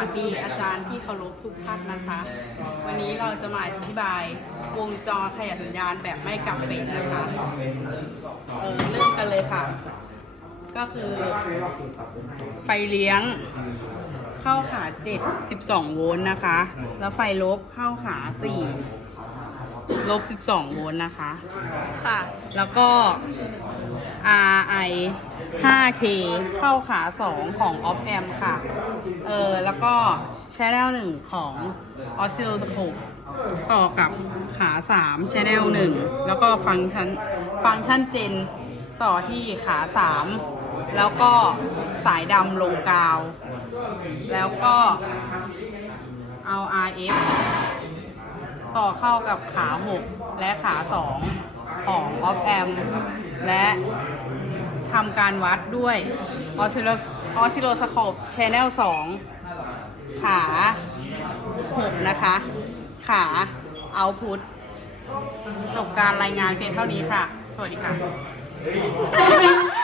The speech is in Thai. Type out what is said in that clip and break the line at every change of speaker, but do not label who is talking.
สวัสดีอาจารย์ที่เคารพทุกท่านนะคะ วันนี้เราจะมาอธิบายวงจรขยายสัญญาณแบบไม่กลับเฟสนะคะเออเริ่มกันเลยค่ะ ก็คือ ไฟเลี้ยงเข้าขา7 12 โวลต์นะคะ แล้วไฟลบเข้าขา4ลบ 12 โวลต์นะคะ ค่ะ แล้วก็ RI 5K เข้าขา 2 ของ Op Amp ค่ะ เออ แล้วก็ Channel 1 ของ Oscilloscope ต่อกับขา 3 Channel 1 แล้วก็ฟังก์ชันฟังก์ชันเจนต่อที่ขา 3 แล้วก็สายดำลงกาว แล้วก็เอา RF ต่อเข้ากับขา 6 และขา 2 ของ Op Amp และ ทำการวัดด้วยออซิโลออซิโลสโคปชแนลสองขาหกนะคะ ขาเอาพุทจบการรายงานเพียงเท่านี้ค่ะ สวัสดีค่ะ